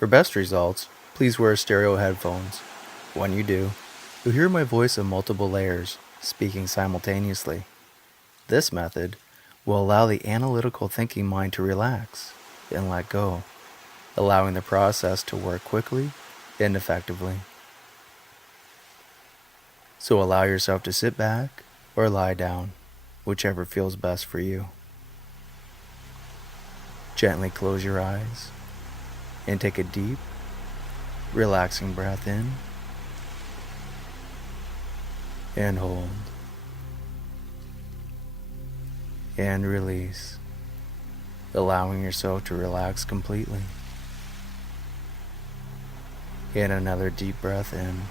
For best results, please wear stereo headphones. When you do, you'll hear my voice in multiple layers, speaking simultaneously. This method will allow the analytical thinking mind to relax and let go, allowing the process to work quickly and effectively. So allow yourself to sit back or lie down, whichever feels best for you. Gently close your eyes and take a deep, relaxing breath in and hold and release, allowing yourself to relax completely. And another deep breath in,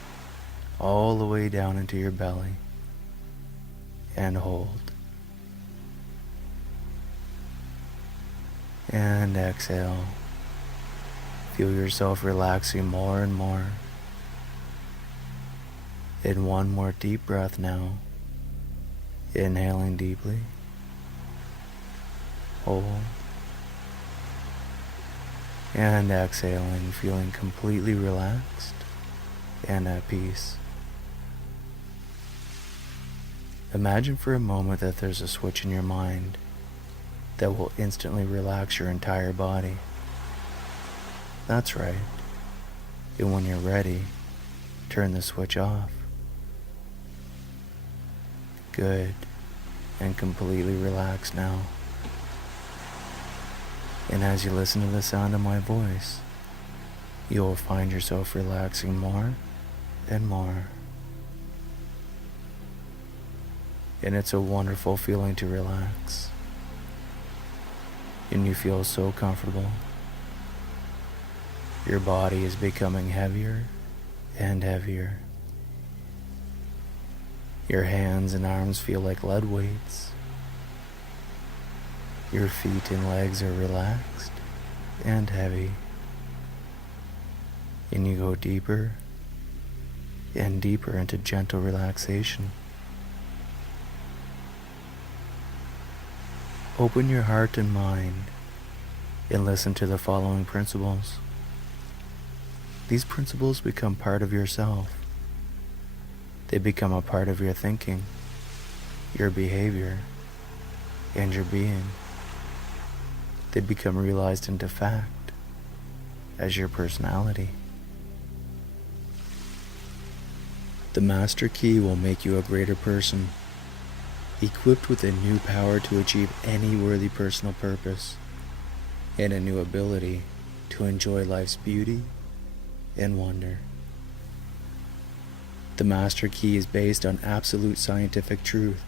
all the way down into your belly, and hold. And exhale. Feel yourself relaxing more and more. In one more deep breath now. Inhaling deeply. Hold. And exhaling, feeling completely relaxed and at peace. Imagine for a moment that there's a switch in your mind that will instantly relax your entire body. That's right. And when you're ready, turn the switch off. Good. And completely relax now. And as you listen to the sound of my voice, you will find yourself relaxing more and more. And it's a wonderful feeling to relax. And you feel so comfortable. Your body is becoming heavier and heavier. Your hands and arms feel like lead weights. Your feet and legs are relaxed and heavy. And you go deeper and deeper into gentle relaxation. Open your heart and mind and listen to the following principles. These principles become part of yourself. They become a part of your thinking, your behavior, and your being. They become realized into fact as your personality. The Master Key will make you a greater person, equipped with a new power to achieve any worthy personal purpose, and a new ability to enjoy life's beauty and wonder. The Master Key is based on absolute scientific truth.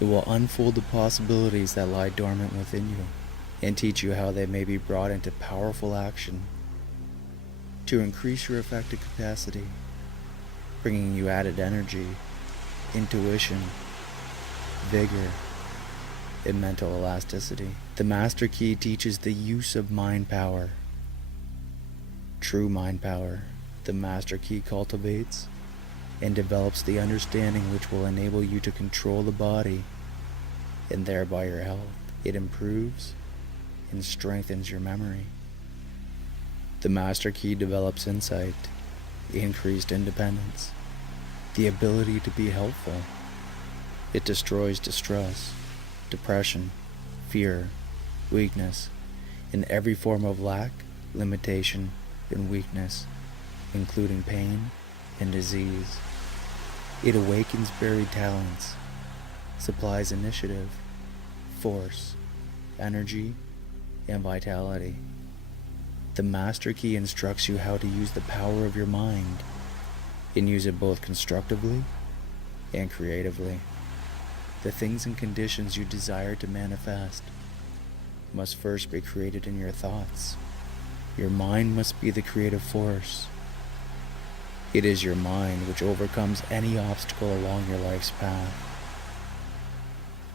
It will unfold the possibilities that lie dormant within you and teach you how they may be brought into powerful action to increase your effective capacity, bringing you added energy, intuition, vigor, and mental elasticity. The Master Key teaches the use of mind power. True mind power, the Master Key cultivates and develops the understanding which will enable you to control the body and thereby your health. It improves and strengthens your memory. The Master Key develops insight, increased independence, the ability to be helpful. It destroys distress, depression, fear, weakness, and every form of lack, limitation, and weakness, including pain and disease. It awakens buried talents, supplies initiative, force, energy, and vitality. The Master Key instructs you how to use the power of your mind and use it both constructively and creatively. The things and conditions you desire to manifest must first be created in your thoughts. Your mind must be the creative force. It is your mind which overcomes any obstacle along your life's path.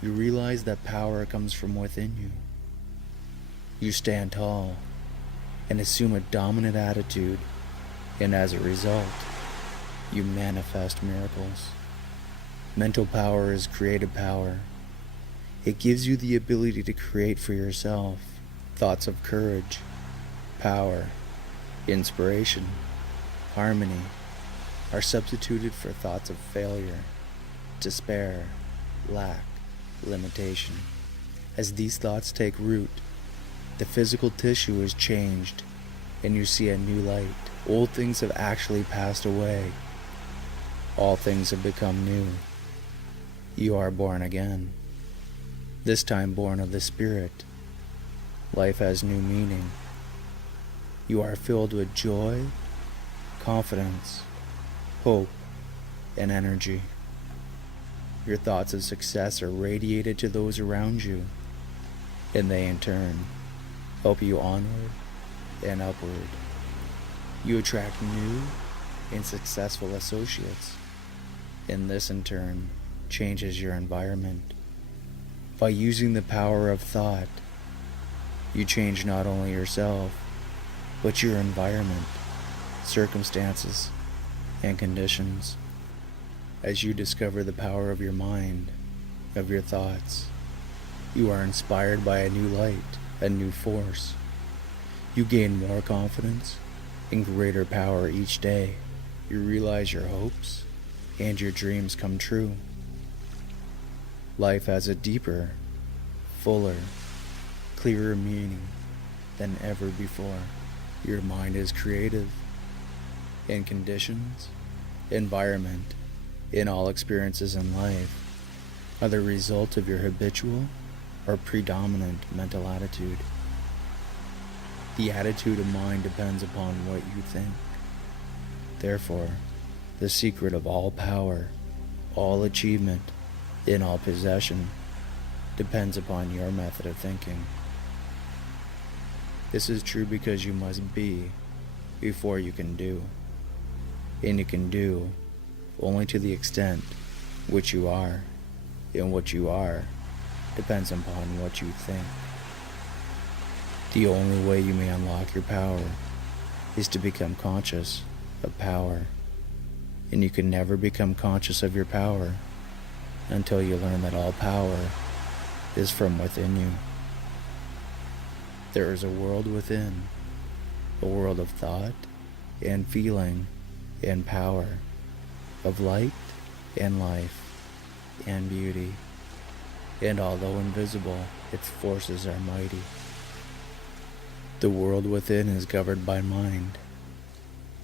You realize that power comes from within you. You stand tall and assume a dominant attitude, and as a result, you manifest miracles. Mental power is creative power. It gives you the ability to create for yourself thoughts of courage, power, inspiration, harmony are substituted for thoughts of failure, despair, lack, limitation. As these thoughts take root, the physical tissue is changed and you see a new light. Old things have actually passed away. All things have become new. You are born again, this time born of the Spirit. Life has new meaning. You are filled with joy, confidence, hope, and energy. Your thoughts of success are radiated to those around you, and they in turn help you onward and upward. You attract new and successful associates, and this in turn changes your environment. By using the power of thought, you change not only yourself, but your environment, circumstances, and conditions. As you discover the power of your mind, of your thoughts, you are inspired by a new light, a new force. You gain more confidence and greater power each day. You realize your hopes and your dreams come true. Life has a deeper, fuller, clearer meaning than ever before. Your mind is creative, and conditions, environment, in all experiences in life are the result of your habitual or predominant mental attitude. The attitude of mind depends upon what you think. Therefore, the secret of all power, all achievement, and all possession depends upon your method of thinking. This is true because you must be before you can do, and you can do only to the extent which you are, and what you are depends upon what you think. The only way you may unlock your power is to become conscious of power, and you can never become conscious of your power until you learn that all power is from within you. There is a world within, a world of thought and feeling and power, of light and life and beauty, and although invisible, its forces are mighty. The world within is governed by mind.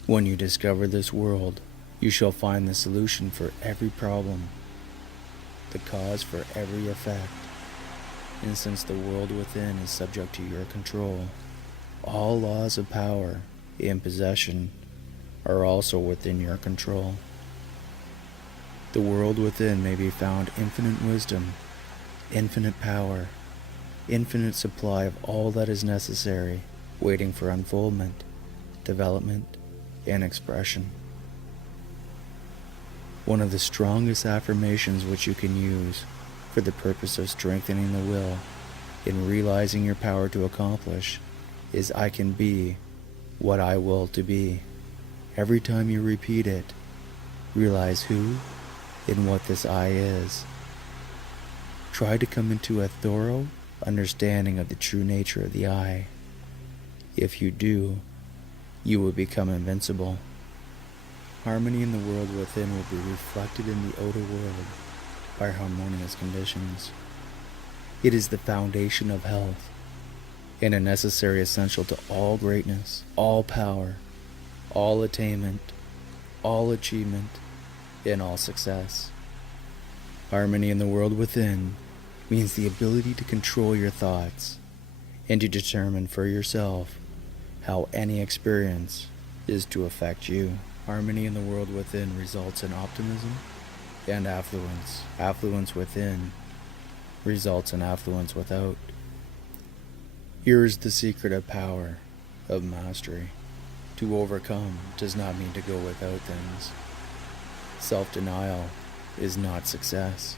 When you discover this world, you shall find the solution for every problem, the cause for every effect. And since the world within is subject to your control, all laws of power and possession are also within your control. The world within may be found infinite wisdom, infinite power, infinite supply of all that is necessary, waiting for unfoldment, development, and expression. One of the strongest affirmations which you can use for the purpose of strengthening the will in realizing your power to accomplish is I can be what I will to be. Every time you repeat it, realize who and what this I is. Try to come into a thorough understanding of the true nature of the I. If you do, you will become invincible. Harmony in the world within will be reflected in the outer world by harmonious conditions. It is the foundation of health and a necessary essential to all greatness, all power, all attainment, all achievement, and all success. Harmony in the world within means the ability to control your thoughts and to determine for yourself how any experience is to affect you. Harmony in the world within results in optimism and affluence. Affluence within results in affluence without. Here is the secret of power, of mastery. To overcome does not mean to go without things. Self-denial is not success.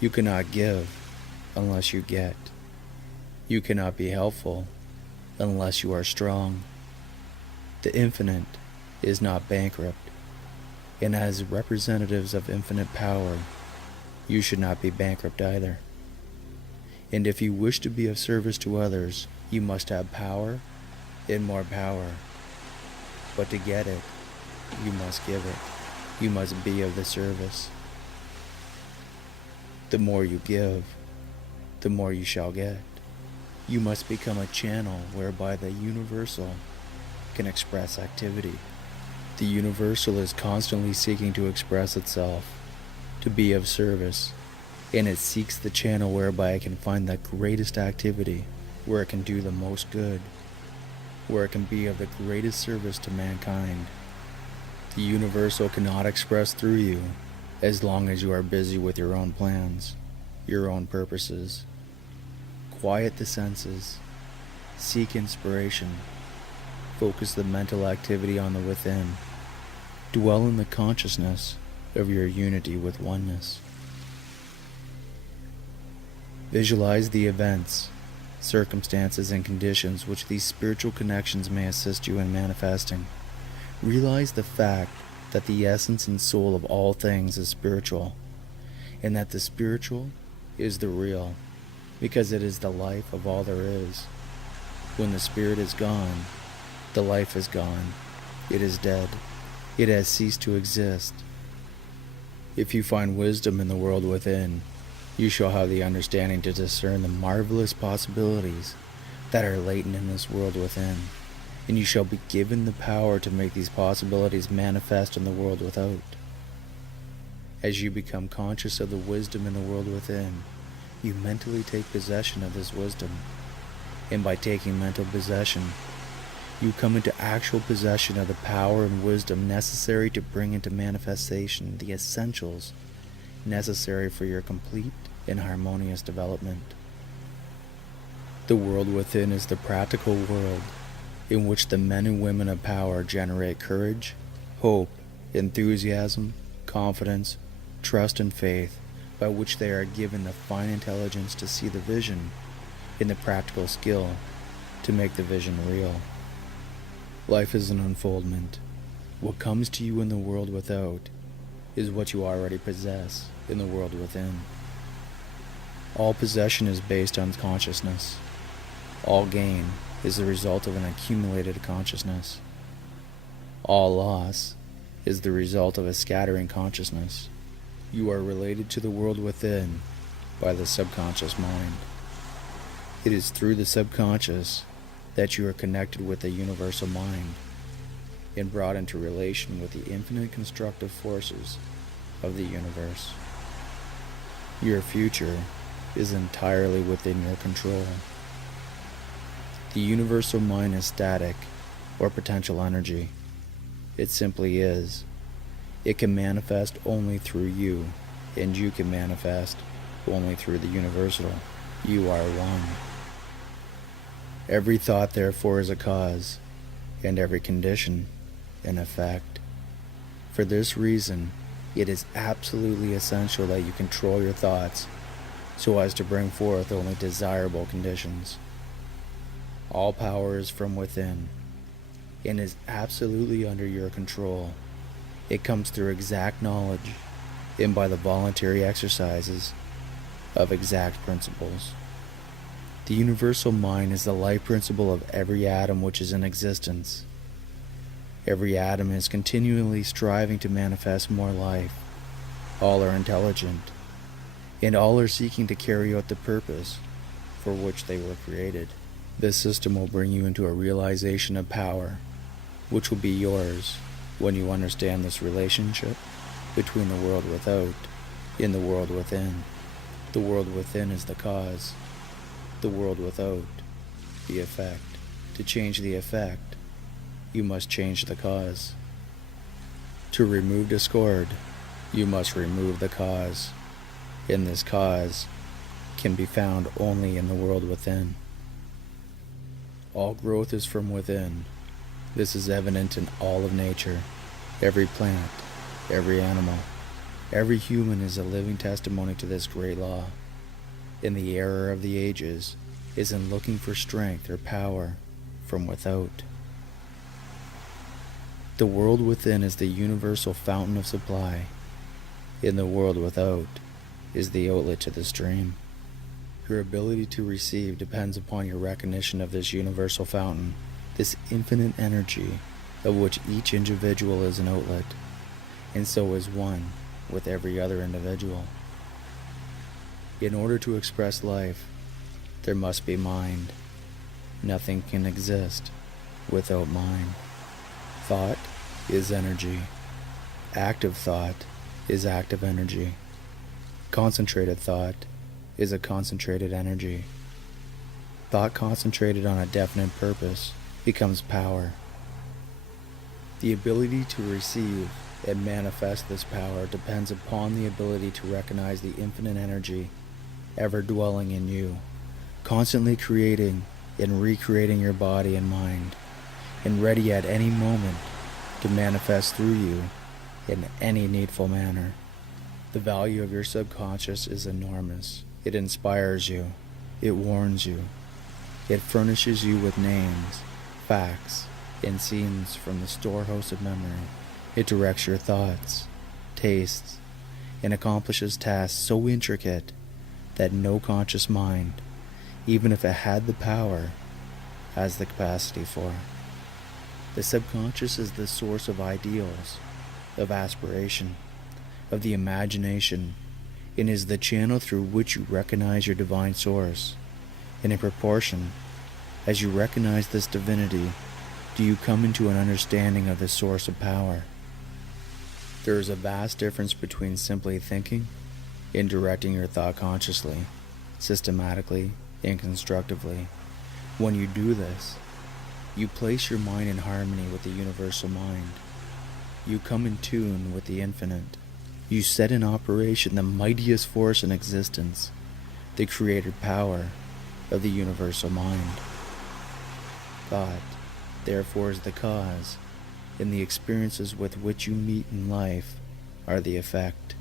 You cannot give unless you get. You cannot be helpful unless you are strong. The infinite is not bankrupt, and as representatives of infinite power, you should not be bankrupt either. And if you wish to be of service to others, you must have power and more power. But to get it, you must give it. You must be of the service. The more you give, the more you shall get. You must become a channel whereby the universal can express activity. The universal is constantly seeking to express itself, to be of service, and it seeks the channel whereby it can find the greatest activity, where it can do the most good, where it can be of the greatest service to mankind. The universal cannot express through you as long as you are busy with your own plans, your own purposes. Quiet the senses, seek inspiration, focus the mental activity on the within, dwell in the consciousness of your unity with oneness. Visualize the events, circumstances, and conditions which these spiritual connections may assist you in manifesting. Realize the fact that the essence and soul of all things is spiritual, and that the spiritual is the real, because it is the life of all there is. When the spirit is gone, the life is gone. It is dead. It has ceased to exist. If you find wisdom in the world within, you shall have the understanding to discern the marvelous possibilities that are latent in this world within, and you shall be given the power to make these possibilities manifest in the world without. As you become conscious of the wisdom in the world within, you mentally take possession of this wisdom, and by taking mental possession, you come into actual possession of the power and wisdom necessary to bring into manifestation the essentials necessary for your complete and harmonious development. The world within is the practical world in which the men and women of power generate courage, hope, enthusiasm, confidence, trust, and faith, by which they are given the fine intelligence to see the vision and the practical skill to make the vision real. Life is an unfoldment. What comes to you in the world without is what you already possess in the world within. All possession is based on consciousness. All gain is the result of an accumulated consciousness. All loss is the result of a scattering consciousness. You are related to the world within by the subconscious mind. It is through the subconscious that you are connected with the universal mind and brought into relation with the infinite constructive forces of the universe. Your future is entirely within your control. The universal mind is static or potential energy. It simply is. It can manifest only through you, and you can manifest only through the universal. You are one. Every thought, therefore, is a cause, and every condition an effect. For this reason, it is absolutely essential that you control your thoughts so as to bring forth only desirable conditions. All power is from within and is absolutely under your control. It comes through exact knowledge and by the voluntary exercises of exact principles. The universal mind is the life principle of every atom which is in existence. Every atom is continually striving to manifest more life. All are intelligent, and all are seeking to carry out the purpose for which they were created. This system will bring you into a realization of power, which will be yours when you understand this relationship between the world without and the world within. The world within is the cause, the world without the effect. To change the effect, you must change the cause. To remove discord, you must remove the cause, and this cause can be found only in the world within. All growth is from within. This is evident in all of nature. Every plant, every animal, every human is a living testimony to this great law. And the error of the ages is in looking for strength or power from without. The world within is the universal fountain of supply. In the world without is the outlet to the stream. Your ability to receive depends upon your recognition of this universal fountain, this infinite energy of which each individual is an outlet, and so is one with every other individual. In order to express life, there must be mind. Nothing can exist without mind. Thought is energy. Active thought is active energy. Concentrated thought is a concentrated energy. Thought concentrated on a definite purpose becomes power. The ability to receive and manifest this power depends upon the ability to recognize the infinite energy ever dwelling in you, constantly creating and recreating your body and mind, and ready at any moment to manifest through you in any needful manner. The value of your subconscious is enormous. It inspires you. It warns you. It furnishes you with names, facts, and scenes from the storehouse of memory. It directs your thoughts, tastes, and accomplishes tasks so intricate that no conscious mind, even if it had the power, has the capacity for. The subconscious is the source of ideals, of aspiration, of the imagination, and is the channel through which you recognize your divine source. And in proportion as you recognize this divinity, do you come into an understanding of the source of power. There is a vast difference between simply thinking and directing your thought consciously, systematically, and constructively. When you do this, you place your mind in harmony with the universal mind. You come in tune with the infinite. You set in operation the mightiest force in existence, the creative power of the universal mind. Thought, therefore, is the cause, and the experiences with which you meet in life are the effect.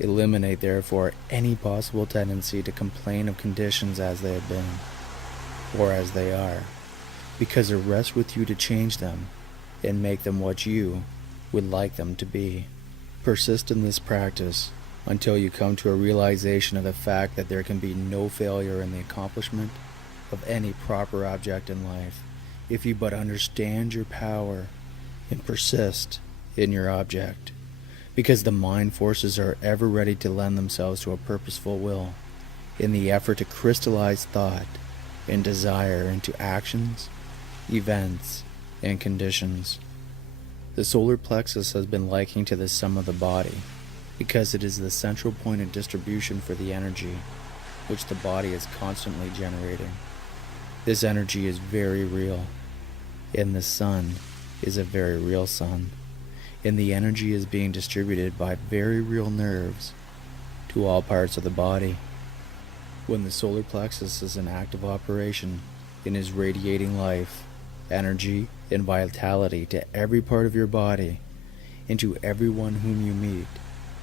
Eliminate, therefore, any possible tendency to complain of conditions as they have been, or as they are, because it rests with you to change them and make them what you would like them to be. Persist in this practice until you come to a realization of the fact that there can be no failure in the accomplishment of any proper object in life if you but understand your power and persist in your object, because the mind forces are ever ready to lend themselves to a purposeful will in the effort to crystallize thought and desire into actions, events, and conditions. The solar plexus has been likened to the sum of the body because it is the central point of distribution for the energy which the body is constantly generating. This energy is very real, and the sun is a very real sun, and the energy is being distributed by very real nerves to all parts of the body. When the solar plexus is in active operation and is radiating life, energy, and vitality to every part of your body and to everyone whom you meet,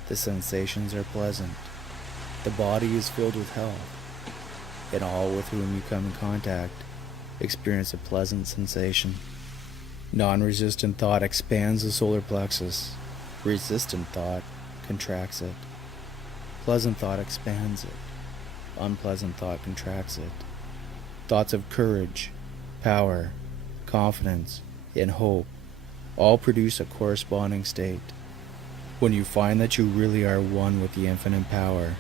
the sensations are pleasant. The body is filled with health, and all with whom you come in contact experience a pleasant sensation. Non-resistant thought expands the solar plexus. Resistant thought contracts it. Pleasant thought expands it. Unpleasant thought contracts it. Thoughts of courage, power, confidence, and hope all produce a corresponding state. When you find that you really are one with the infinite power,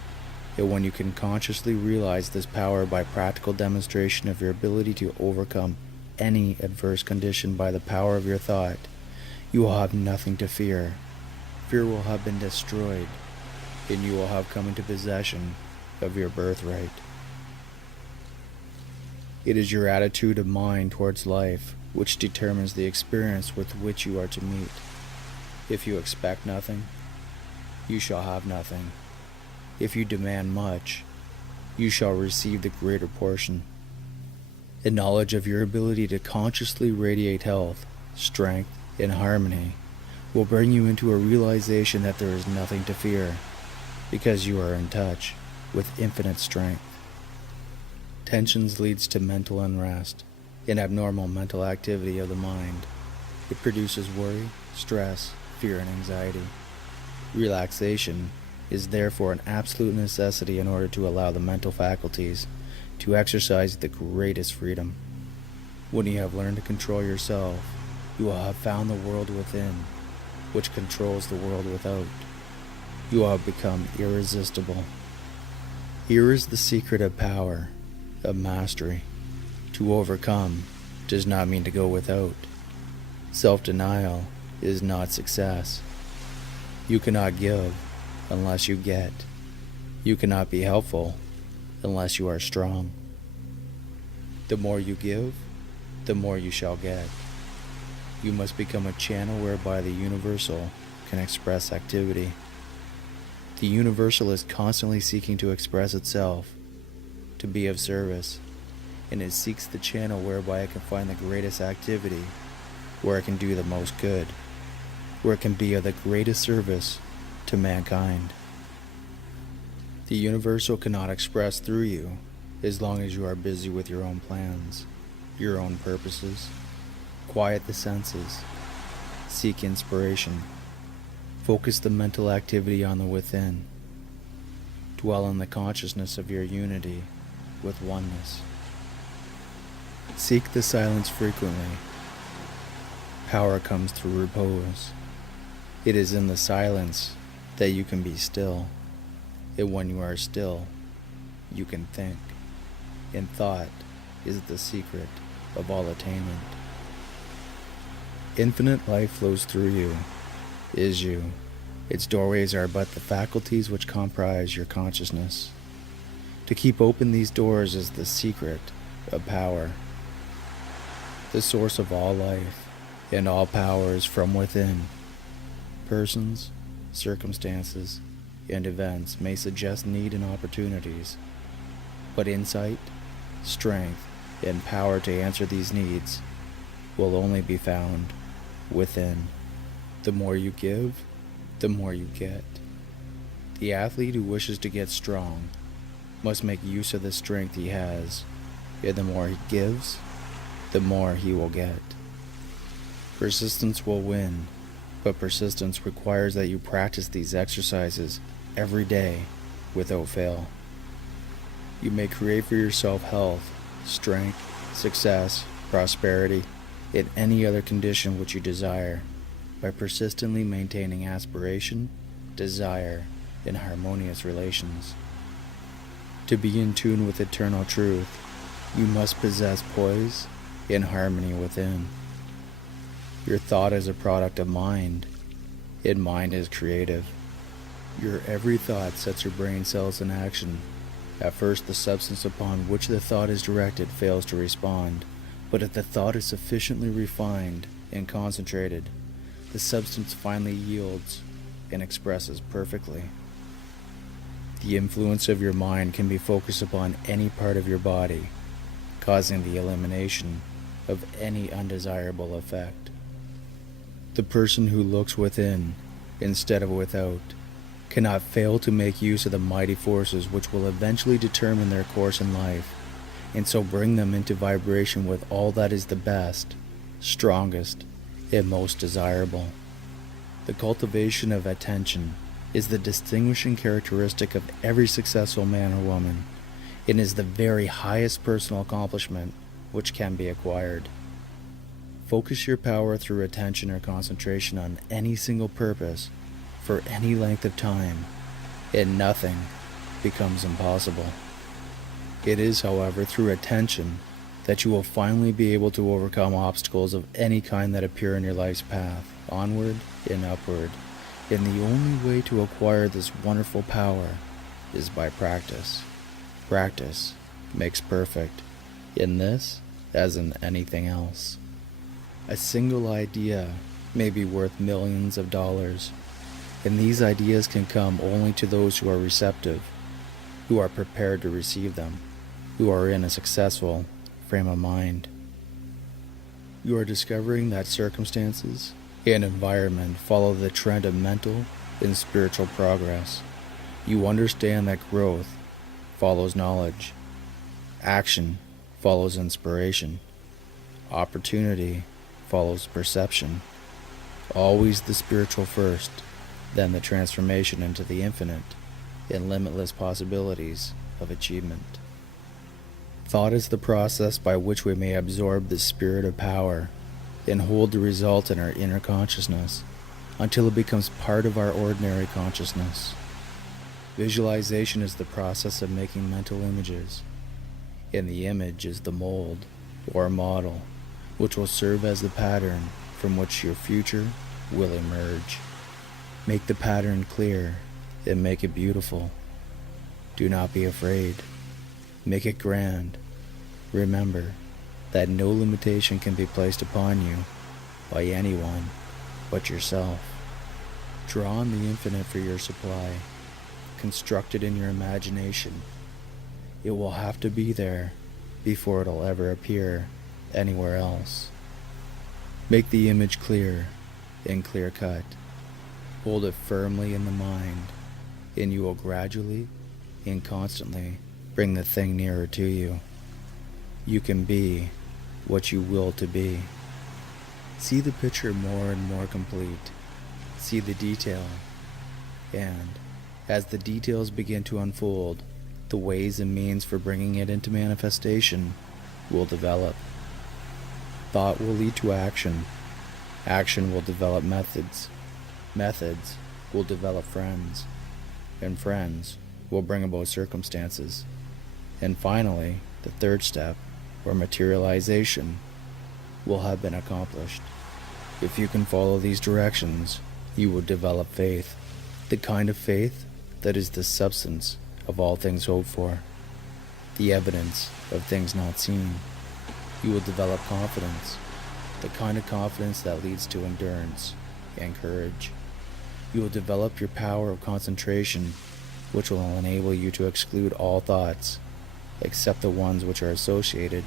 and when you can consciously realize this power by practical demonstration of your ability to overcome any adverse condition by the power of your thought, you will have nothing to fear. Fear will have been destroyed, and you will have come into possession of your birthright. It is your attitude of mind towards life which determines the experience with which you are to meet. If you expect nothing, you shall have nothing. If you demand much, you shall receive the greater portion. The knowledge of your ability to consciously radiate health, strength, and harmony will bring you into a realization that there is nothing to fear, because you are in touch with infinite strength. Tensions leads to mental unrest and abnormal mental activity of the mind. It produces worry, stress, fear, and anxiety. Relaxation is therefore an absolute necessity in order to allow the mental faculties to exercise the greatest freedom. When you have learned to control yourself, you will have found the world within, which controls the world without. You will have become irresistible. Here is the secret of power, of mastery. To overcome does not mean to go without. Self-denial is not success. You cannot give unless you get. You cannot be helpful unless you are strong. The more you give, the more you shall get. You must become a channel whereby the universal can express activity. The universal is constantly seeking to express itself, to be of service, and it seeks the channel whereby it can find the greatest activity, where it can do the most good, where it can be of the greatest service to mankind. The universal cannot express through you as long as you are busy with your own plans, your own purposes. Quiet the senses. Seek inspiration. Focus the mental activity on the within. Dwell in the consciousness of your unity with oneness. Seek the silence frequently. Power comes through repose. It is in the silence that you can be still. And when you are still, you can think. And thought is the secret of all attainment. Infinite life flows through you, is you. Its doorways are but the faculties which comprise your consciousness. To keep open these doors is the secret of power. The source of all life and all power is from within. Persons, circumstances, and events may suggest need and opportunities, but insight, strength, and power to answer these needs will only be found within. The more you give, the more you get. The athlete who wishes to get strong must make use of the strength he has, and the more he gives, the more he will get. Persistence will win, but persistence requires that you practice these exercises every day without fail. You may create for yourself health, strength, success, prosperity, and any other condition which you desire by persistently maintaining aspiration, desire, and harmonious relations. To be in tune with eternal truth, you must possess poise and harmony within. Your thought is a product of mind, and mind is creative. Your every thought sets your brain cells in action. At first, the substance upon which the thought is directed fails to respond, but if the thought is sufficiently refined and concentrated, the substance finally yields and expresses perfectly. The influence of your mind can be focused upon any part of your body, causing the elimination of any undesirable effect. The person who looks within instead of without cannot fail to make use of the mighty forces which will eventually determine their course in life, and so bring them into vibration with all that is the best, strongest, and most desirable. The cultivation of attention is the distinguishing characteristic of every successful man or woman, and is the very highest personal accomplishment which can be acquired. Focus your power through attention or concentration on any single purpose for any length of time, and nothing becomes impossible. It is, however, through attention that you will finally be able to overcome obstacles of any kind that appear in your life's path, onward and upward. And the only way to acquire this wonderful power is by practice. Practice makes perfect, in this as in anything else. A single idea may be worth millions of dollars, and these ideas can come only to those who are receptive, who are prepared to receive them, who are in a successful frame of mind. You are discovering that circumstances and environment follow the trend of mental and spiritual progress. You understand that growth follows knowledge, action follows inspiration, opportunity follows perception. Always the spiritual first, then the transformation into the infinite and limitless possibilities of achievement. Thought is the process by which we may absorb the spirit of power and hold the result in our inner consciousness until it becomes part of our ordinary consciousness. Visualization is the process of making mental images, and the image is the mold or model which will serve as the pattern from which your future will emerge. Make the pattern clear and make it beautiful. Do not be afraid. Make it grand. Remember that no limitation can be placed upon you by anyone but yourself. Draw on the infinite for your supply. Construct it in your imagination. It will have to be there before it'll ever appear anywhere else. Make the image clear and clear-cut. Hold it firmly in the mind, and you will gradually and constantly bring the thing nearer to you. You can be what you will to be. See the picture more and more complete. See the detail. And as the details begin to unfold, the ways and means for bringing it into manifestation will develop. Thought will lead to action. Action will develop methods. Methods will develop friends. And friends will bring about circumstances. And finally, the third step, or materialization, will have been accomplished. If you can follow these directions, you will develop faith, the kind of faith that is the substance of all things hoped for, the evidence of things not seen. You will develop confidence, the kind of confidence that leads to endurance and courage. You will develop your power of concentration, which will enable you to exclude all thoughts, except the ones which are associated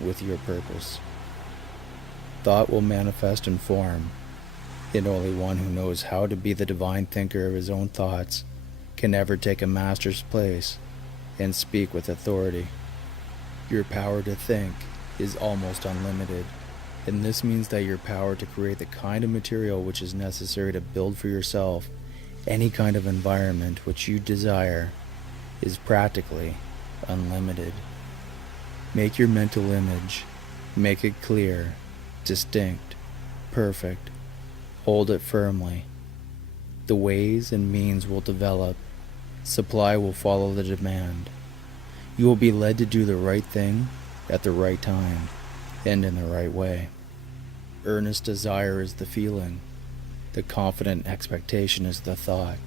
with your purpose. Thought will manifest in form, and only one who knows how to be the divine thinker of his own thoughts can ever take a master's place and speak with authority. Your power to think is almost unlimited, and this means that your power to create the kind of material which is necessary to build for yourself any kind of environment which you desire is practically unlimited. Make your mental image. Make it clear, distinct, perfect. Hold it firmly. The ways and means will develop. Supply will follow the demand. You will be led to do the right thing at the right time and in the right way. Earnest desire is the feeling. The confident expectation is the thought,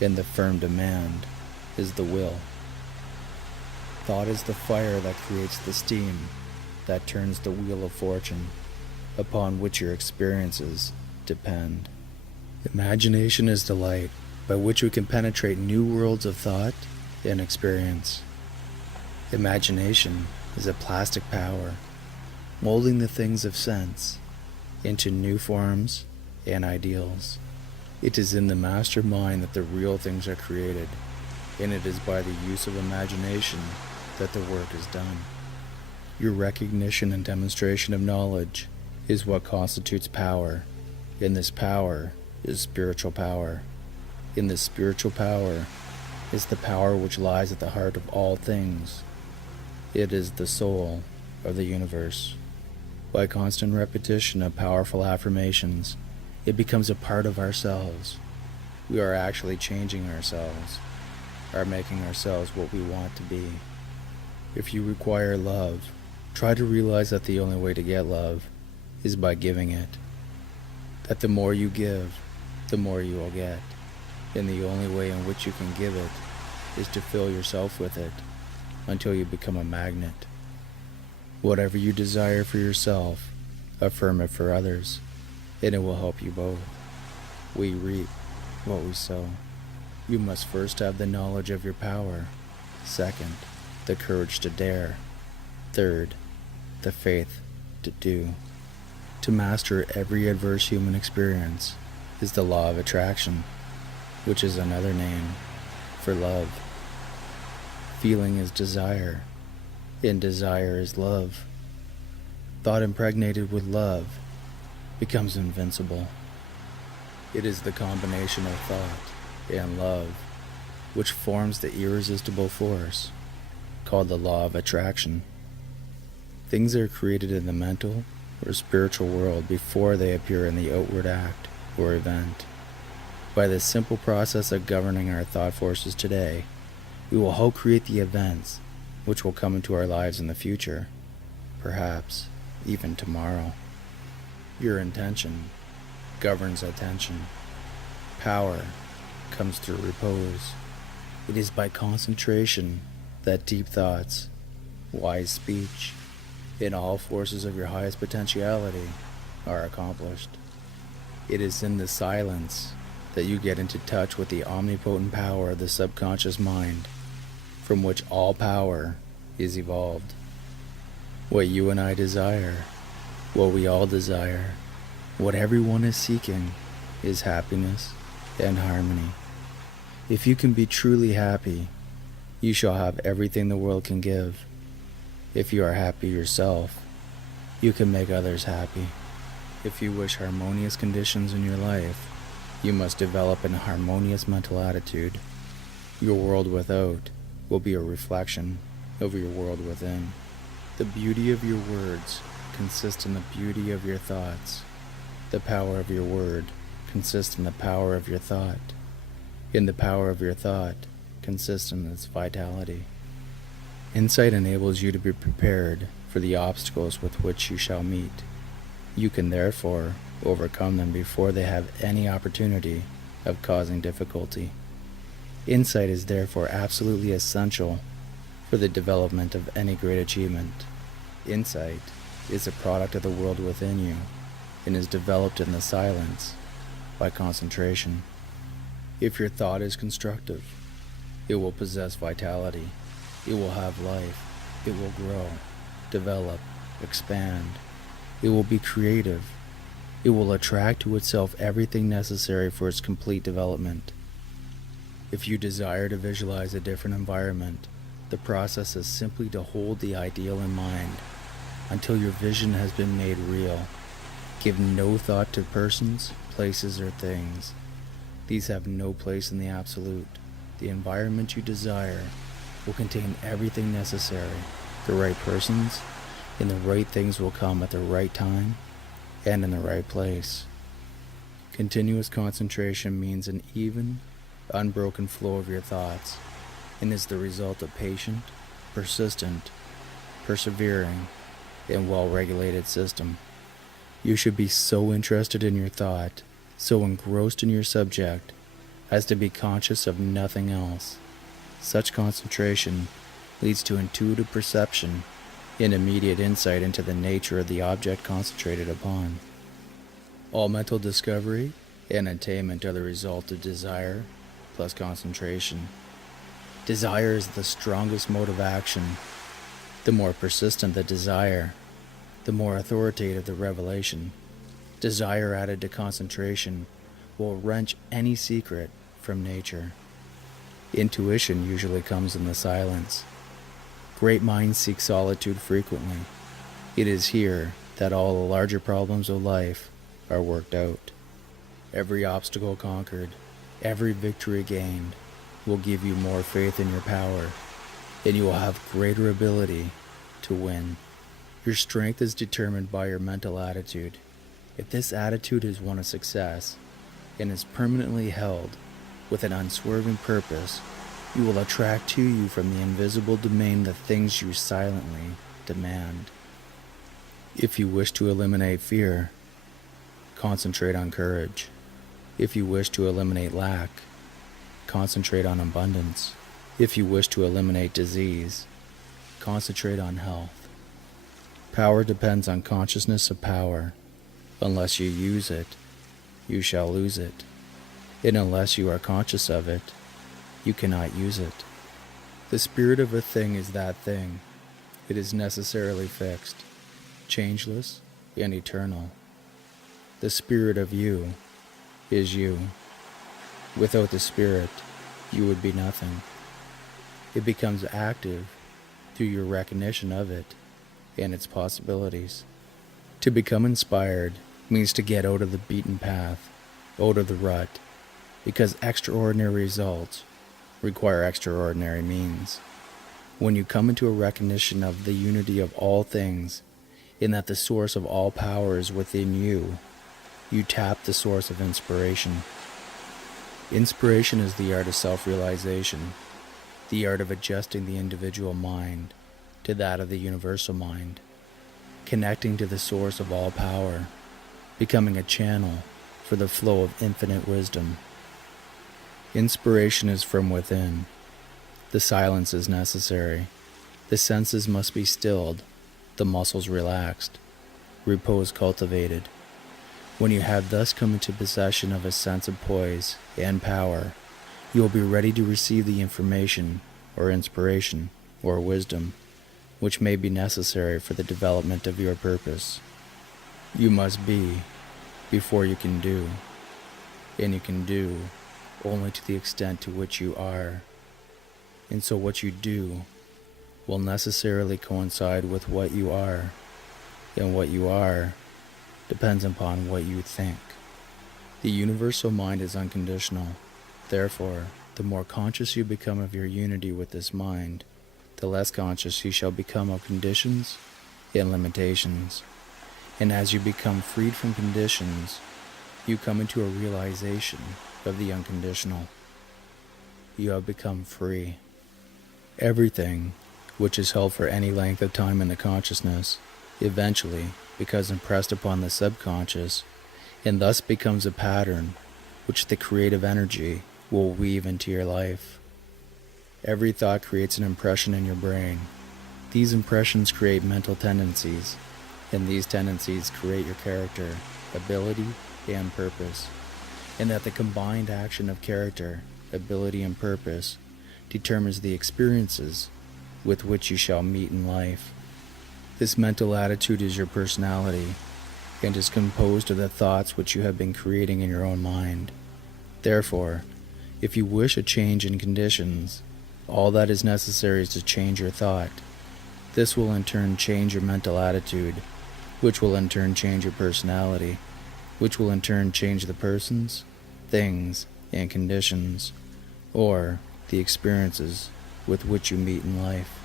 and the firm demand is the will. Thought is the fire that creates the steam that turns the wheel of fortune, upon which your experiences depend. Imagination is the light by which we can penetrate new worlds of thought and experience. Imagination is a plastic power, molding the things of sense into new forms and ideals. It is in the master mind that the real things are created, and it is by the use of imagination that the work is done. Your recognition and demonstration of knowledge is what constitutes power, and this power is spiritual power. In this spiritual power is the power which lies at the heart of all things. It is the soul of the universe. By constant repetition of powerful affirmations, it becomes a part of ourselves. We are actually changing ourselves, are making ourselves what we want to be. If you require love, try to realize that the only way to get love is by giving it. That the more you give, the more you will get. And the only way in which you can give it is to fill yourself with it until you become a magnet. Whatever you desire for yourself, affirm it for others, and it will help you both. We reap what we sow. You must first have the knowledge of your power. Second, the courage to dare. Third, the faith to do. To master every adverse human experience is the law of attraction, which is another name for love. Feeling is desire, and desire is love. Thought impregnated with love becomes invincible. It is the combination of thought and love which forms the irresistible force called the law of attraction. Things are created in the mental or spiritual world before they appear in the outward act or event. By this simple process of governing our thought forces today, we will help create the events which will come into our lives in the future, perhaps even tomorrow. Your intention governs attention. Power comes through repose. It is by concentration that deep thoughts, wise speech, and all forces of your highest potentiality are accomplished. It is in the silence that you get into touch with the omnipotent power of the subconscious mind, from which all power is evolved. What you and I desire, what we all desire, what everyone is seeking, is happiness and harmony. If you can be truly happy, you shall have everything the world can give. If you are happy yourself, you can make others happy. If you wish harmonious conditions in your life, you must develop an harmonious mental attitude. Your world without will be a reflection of your world within. The beauty of your words consists in the beauty of your thoughts. The power of your word consists in the power of your thought. In the power of your thought consists in its vitality. Insight enables you to be prepared for the obstacles with which you shall meet. You can therefore overcome them before they have any opportunity of causing difficulty. Insight is therefore absolutely essential for the development of any great achievement. Insight is a product of the world within you and is developed in the silence by concentration. If your thought is constructive, it will possess vitality. It will have life. It will grow, develop, expand. It will be creative. It will attract to itself everything necessary for its complete development. If you desire to visualize a different environment, the process is simply to hold the ideal in mind until your vision has been made real. Give no thought to persons, places, or things. These have no place in the absolute. The environment you desire will contain everything necessary. The right persons and the right things will come at the right time and in the right place. Continuous concentration means an even, unbroken flow of your thoughts and is the result of patient, persistent, persevering, and well-regulated system. You should be so interested in your thought, so engrossed in your subject, as to be conscious of nothing else. Such concentration leads to intuitive perception and immediate insight into the nature of the object concentrated upon. All mental discovery and attainment are the result of desire plus concentration. Desire is the strongest mode of action. The more persistent the desire, the more authoritative the revelation. Desire added to concentration will wrench any secret from nature. Intuition usually comes in the silence. Great minds seek solitude frequently. It is here that all the larger problems of life are worked out. Every obstacle conquered, every victory gained, will give you more faith in your power, and you will have greater ability to win. Your strength is determined by your mental attitude. If this attitude is one of success and is permanently held with an unswerving purpose, you will attract to you from the invisible domain the things you silently demand. If you wish to eliminate fear, concentrate on courage. If you wish to eliminate lack, concentrate on abundance. If you wish to eliminate disease, concentrate on health. Power depends on consciousness of power. Unless you use it, you shall lose it. And unless you are conscious of it, you cannot use it. The spirit of a thing is that thing. It is necessarily fixed, changeless, and eternal. The spirit of you is you. Without the spirit, you would be nothing. It becomes active through your recognition of it and its possibilities. To become inspired means to get out of the beaten path, out of the rut, because extraordinary results require extraordinary means. When you come into a recognition of the unity of all things in that the source of all power is within you. You tap the source of inspiration. Inspiration is the art of self-realization, the art of adjusting the individual mind to that of the universal mind, connecting to the source of all power, becoming a channel for the flow of infinite wisdom. Inspiration is from within. The silence is necessary. The senses must be stilled, the muscles relaxed, repose cultivated. When you have thus come into possession of a sense of poise and power, you will be ready to receive the information or inspiration or wisdom which may be necessary for the development of your purpose. You must be before you can do, and you can do only to the extent to which you are. And so what you do will necessarily coincide with what you are, and what you are depends upon what you think. The universal mind is unconditional. Therefore, the more conscious you become of your unity with this mind, the less conscious you shall become of conditions and limitations. And as you become freed from conditions, you come into a realization of the unconditional. You have become free. Everything which is held for any length of time in the consciousness eventually becomes impressed upon the subconscious, and thus becomes a pattern which the creative energy will weave into your life. Every thought creates an impression in your brain. These impressions create mental tendencies, and these tendencies create your character, ability, and purpose, and that the combined action of character, ability, and purpose determines the experiences with which you shall meet in life. This mental attitude is your personality, and is composed of the thoughts which you have been creating in your own mind. Therefore, if you wish a change in conditions, all that is necessary is to change your thought. This will in turn change your mental attitude, which will in turn change your personality, which will in turn change the persons, things, and conditions, or the experiences with which you meet in life.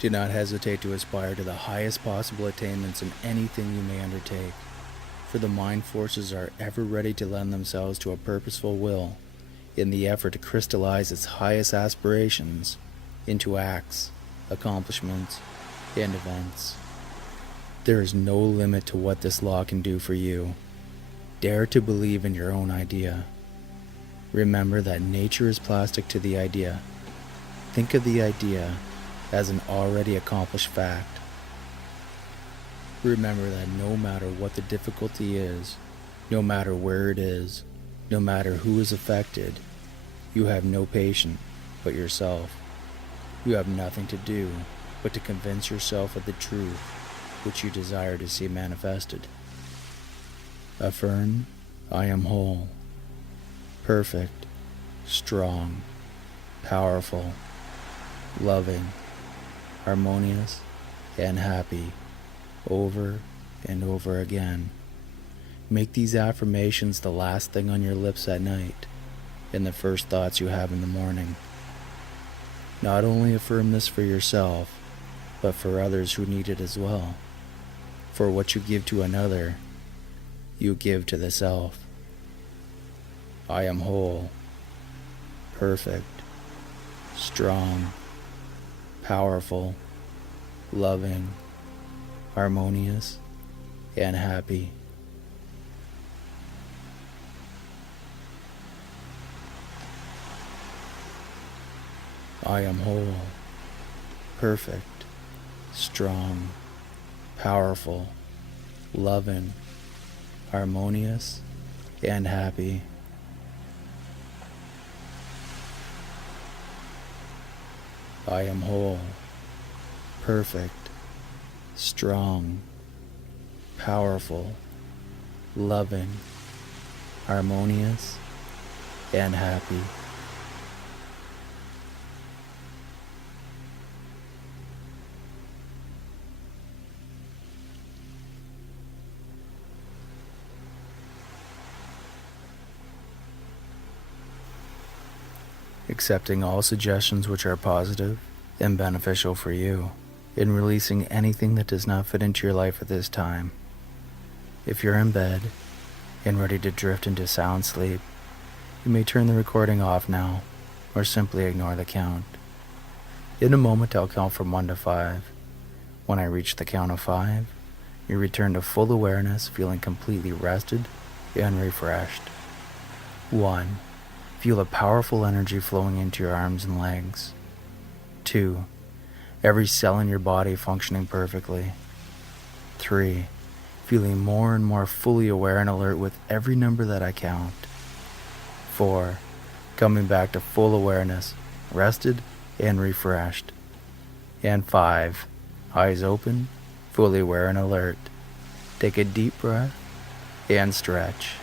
Do not hesitate to aspire to the highest possible attainments in anything you may undertake, for the mind forces are ever ready to lend themselves to a purposeful will in the effort to crystallize its highest aspirations into acts, accomplishments, and events. There is no limit to what this law can do for you. Dare to believe in your own idea. Remember that nature is plastic to the idea. Think of the idea as an already accomplished fact. Remember that no matter what the difficulty is, no matter where it is, no matter who is affected, you have no patient but yourself. You have nothing to do but to convince yourself of the truth which you desire to see manifested. Affirm, I am whole, perfect, strong, powerful, loving, harmonious, and happy, over and over again. Make these affirmations the last thing on your lips at night, and the first thoughts you have in the morning. Not only affirm this for yourself, but for others who need it as well. For what you give to another, you give to the self. I am whole, perfect, strong, powerful, loving, harmonious, and happy. I am whole, perfect, strong, powerful, loving, harmonious, and happy. I am whole, perfect, strong, powerful, loving, harmonious, and happy. Accepting all suggestions which are positive and beneficial for you. and releasing anything that does not fit into your life at this time. If you're in bed and ready to drift into sound sleep, you may turn the recording off now, or simply ignore the count. In a moment, I'll count from 1 to 5. When I reach the count of 5, you return to full awareness, feeling completely rested and refreshed. 1. Feel a powerful energy flowing into your arms and legs. 2. Every cell in your body functioning perfectly. 3. Feeling more and more fully aware and alert with every number that I count. 4. Coming back to full awareness, rested and refreshed. And 5. Eyes open, fully aware and alert. Take a deep breath and stretch.